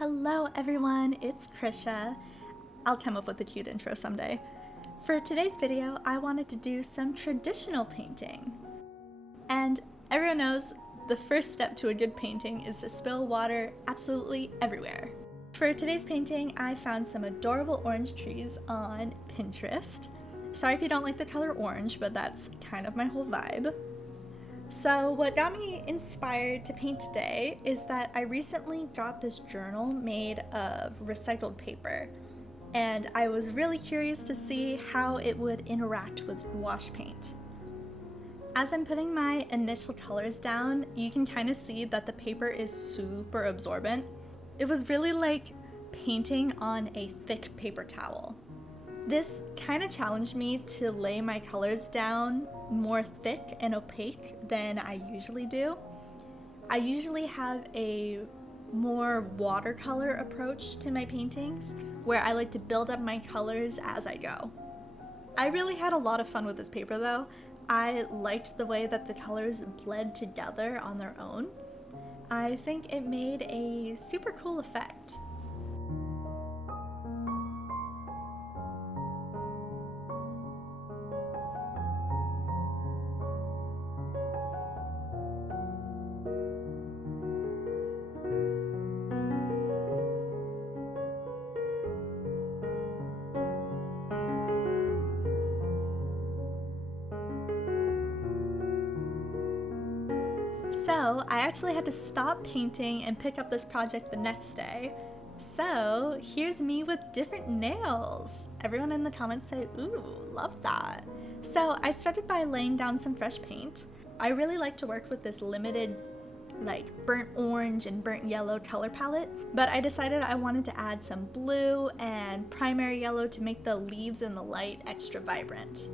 Hello everyone, it's Criscia. I'll come up with a cute intro someday. For today's video, I wanted to do some traditional painting. And everyone knows the first step to a good painting is to spill water absolutely everywhere. For today's painting, I found some adorable orange trees on Pinterest. Sorry if you don't like the color orange, but that's kind of my whole vibe. So what got me inspired to paint today is that I recently got this journal made of recycled paper, and I was really curious to see how it would interact with gouache paint. As I'm putting my initial colors down, you can kind of see that the paper is super absorbent. It was really like painting on a thick paper towel. This kind of challenged me to lay my colors down more thick and opaque than I usually do. I usually have a more watercolor approach to my paintings, where I like to build up my colors as I go. I really had a lot of fun with this paper though. I liked the way that the colors bled together on their own. I think it made a super cool effect. So I actually had to stop painting and pick up this project the next day. So here's me with different nails. Everyone in the comments said, ooh, love that. So I started by laying down some fresh paint. I really like to work with this limited burnt orange and burnt yellow color palette, but I decided I wanted to add some blue and primary yellow to make the leaves and the light extra vibrant.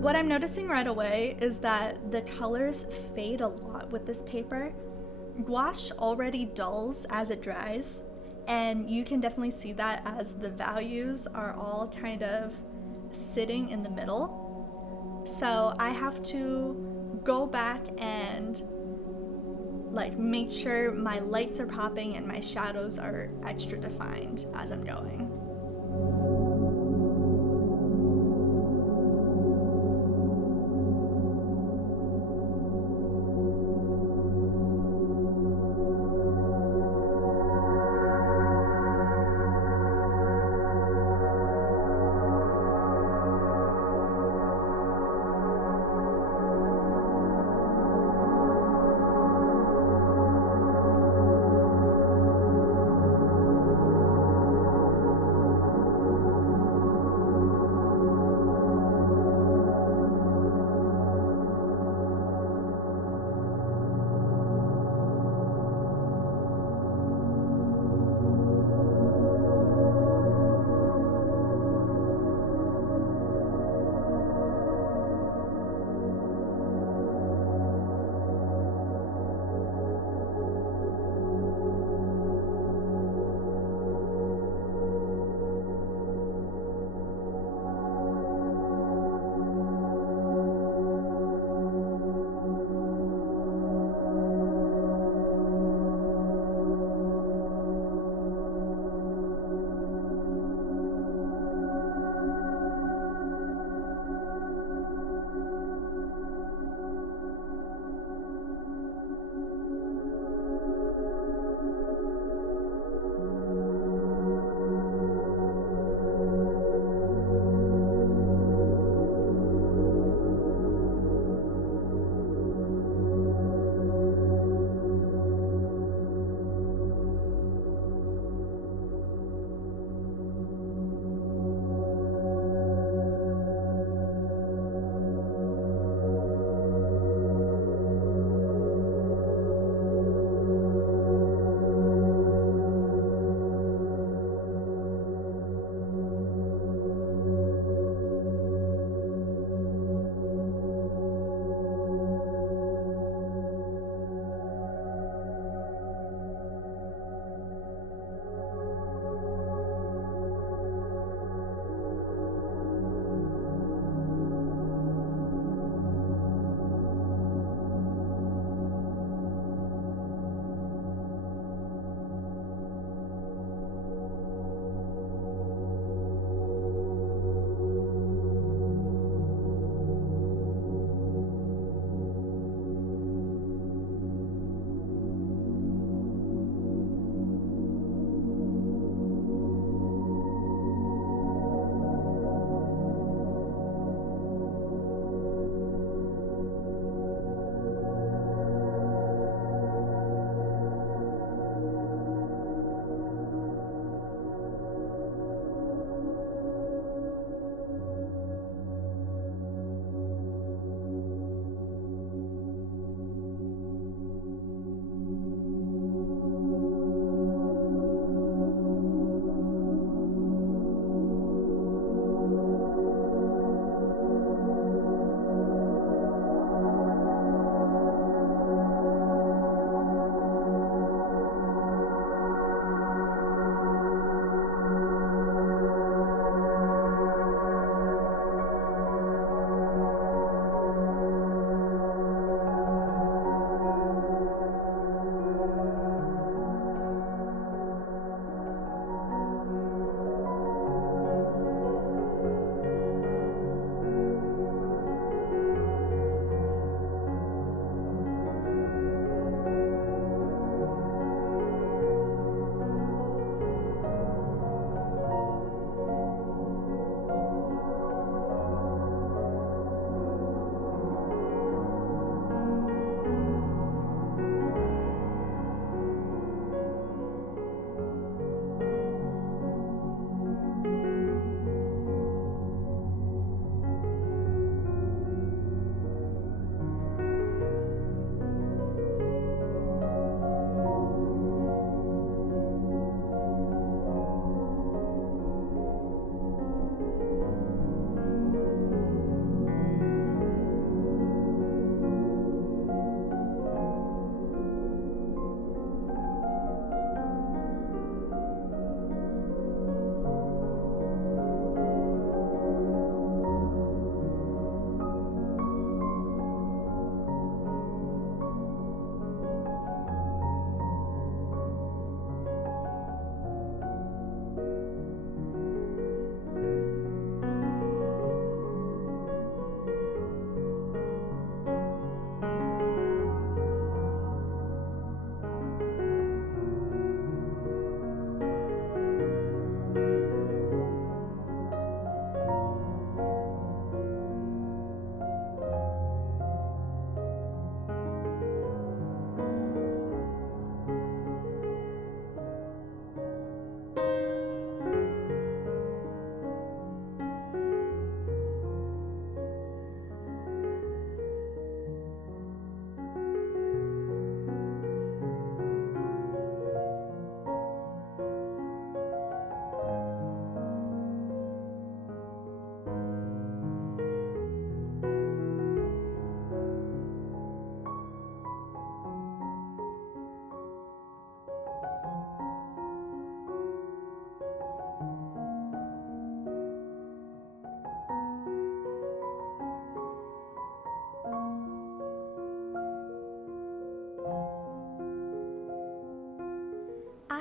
What I'm noticing right away is that the colors fade a lot with this paper. Gouache already dulls as it dries, and you can definitely see that as the values are all kind of sitting in the middle. So I have to go back and make sure my lights are popping and my shadows are extra defined as I'm going.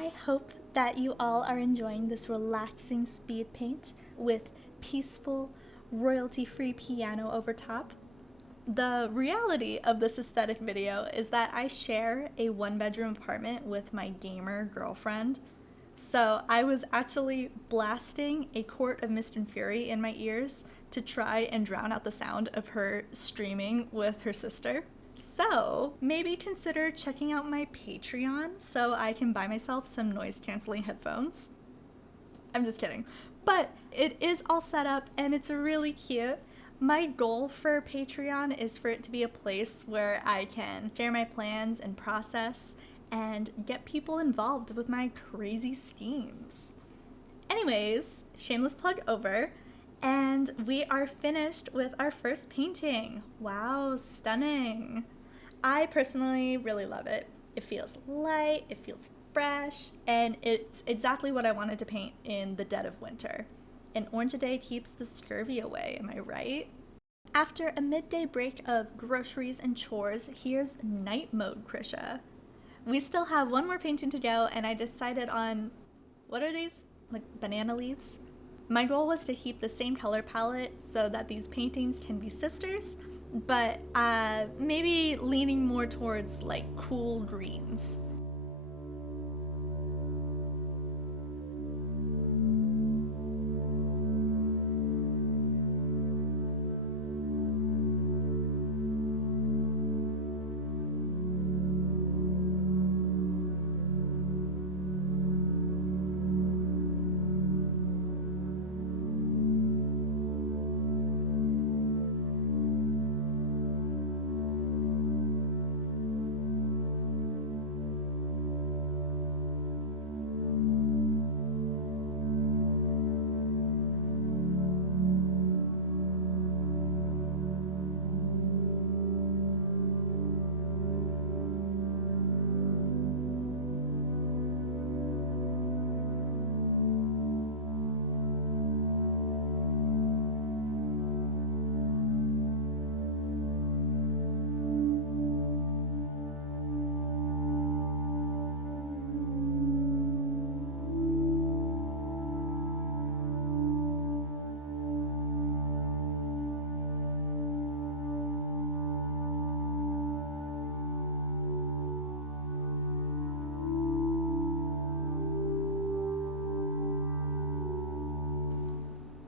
I hope that you all are enjoying this relaxing speed paint with peaceful, royalty-free piano over top. The reality of this aesthetic video is that I share a one-bedroom apartment with my gamer girlfriend. So I was actually blasting a quart of Mist and Fury in my ears to try and drown out the sound of her streaming with her sister. So maybe consider checking out my Patreon so I can buy myself some noise-canceling headphones. I'm just kidding. But it is all set up and it's really cute. My goal for Patreon is for it to be a place where I can share my plans and process and get people involved with my crazy schemes. Anyways, shameless plug over, and we are finished with our first painting. Wow, stunning. I personally really love it. It feels light, it feels fresh, and it's exactly what I wanted to paint in the dead of winter. An orange a day keeps the scurvy away, am I right? After a midday break of groceries and chores, here's night mode criscia. We still have one more painting to go, and I decided on, what are these? Like banana leaves? My goal was to keep the same color palette so that these paintings can be sisters, but maybe leaning more towards like cool greens.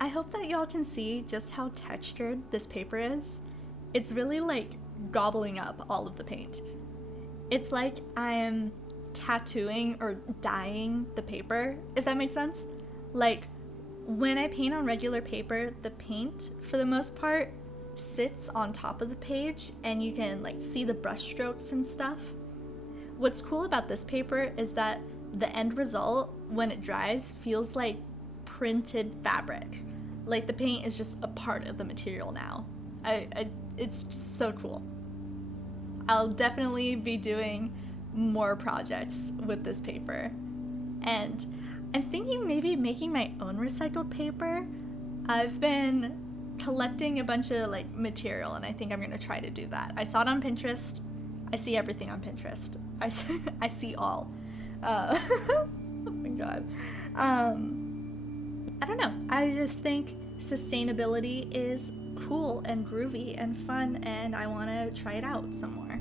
I hope that y'all can see just how textured this paper is. It's really like gobbling up all of the paint. It's like I'm tattooing or dyeing the paper, if that makes sense. Like when I paint on regular paper, the paint, for the most part, sits on top of the page and you can like see the brush strokes and stuff. What's cool about this paper is that the end result, when it dries, feels like printed fabric. Like the paint is just a part of the material now. It's just so cool. I'll definitely be doing more projects with this paper. And I'm thinking maybe making my own recycled paper. I've been collecting a bunch of like material and I think I'm gonna try to do that. I saw it on Pinterest. I see everything on Pinterest. I see all. Oh my god. I don't know. I just think sustainability is cool and groovy and fun, and I want to try it out some more.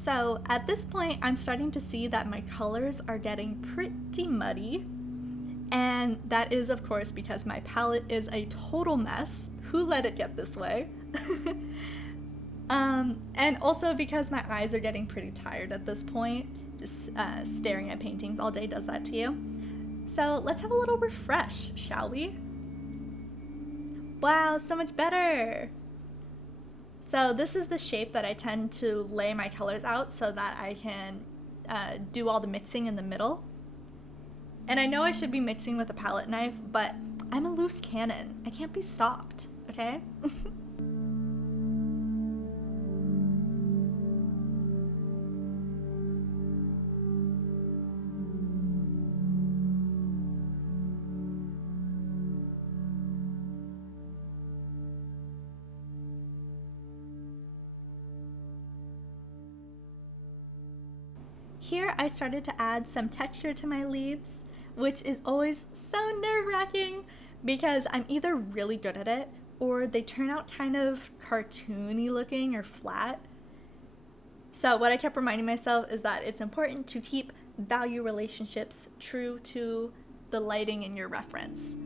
So at this point, I'm starting to see that my colors are getting pretty muddy. And that is, of course, because my palette is a total mess. Who let it get this way? And also because my eyes are getting pretty tired at this point. Just staring at paintings all day does that to you. So let's have a little refresh, shall we? Wow, so much better! So this is the shape that I tend to lay my colors out so that I can do all the mixing in the middle. And I know I should be mixing with a palette knife, but I'm a loose cannon. I can't be stopped, okay? Here I started to add some texture to my leaves, which is always so nerve-wracking because I'm either really good at it or they turn out kind of cartoony looking or flat. So what I kept reminding myself is that it's important to keep value relationships true to the lighting in your reference.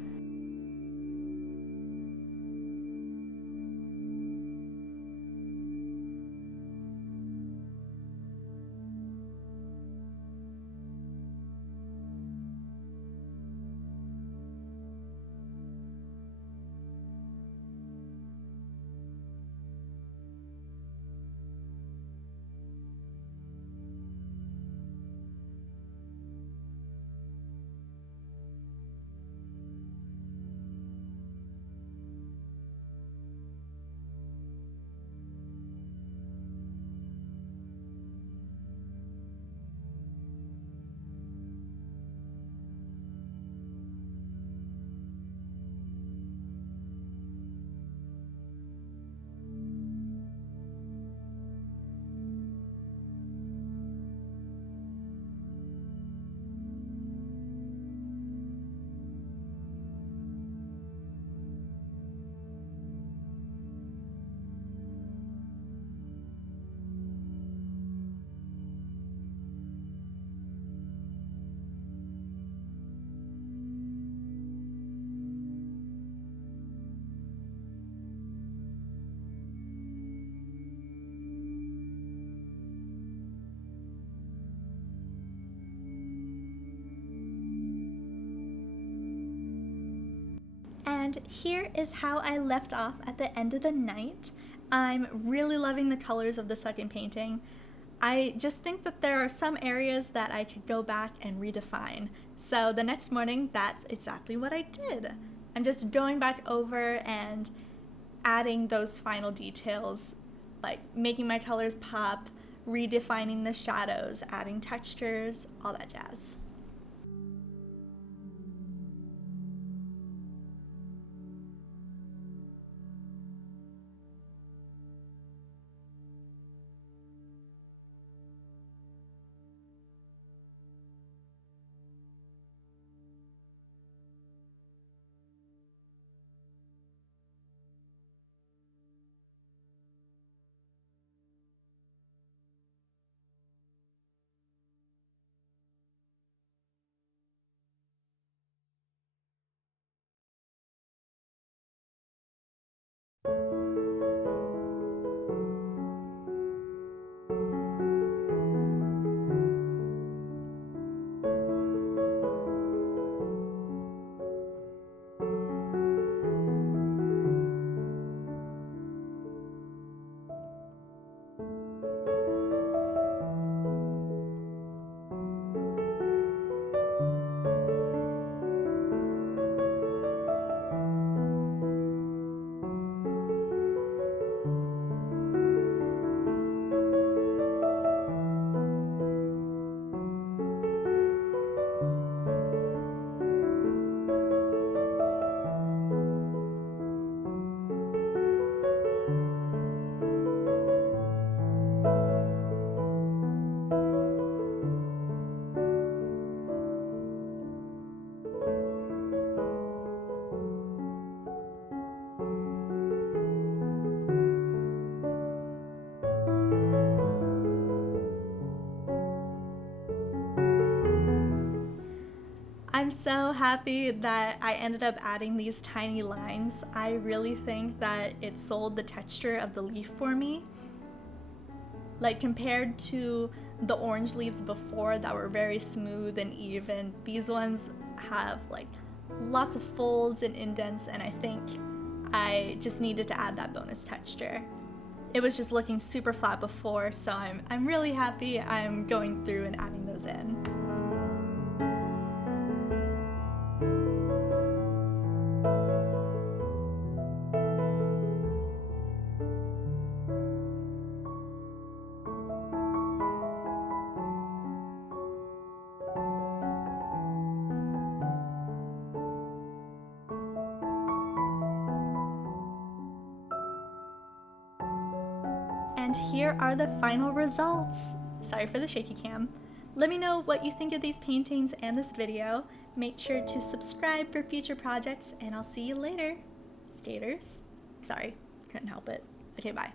And here is how I left off at the end of the night. I'm really loving the colors of the second painting. I just think that there are some areas that I could go back and redefine. So the next morning, that's exactly what I did. I'm just going back over and adding those final details, like making my colors pop, redefining the shadows, adding textures, all that jazz. I'm so happy that I ended up adding these tiny lines. I really think that it sold the texture of the leaf for me. Like compared to the orange leaves before that were very smooth and even, these ones have like lots of folds and indents, and I think I just needed to add that bonus texture. It was just looking super flat before, so I'm really happy I'm going through and adding those in. And here are the final results. Sorry for the shaky cam. Let me know what you think of these paintings and this video. Make sure to subscribe for future projects, and I'll see you later, skaters. Sorry, couldn't help it. Okay, bye.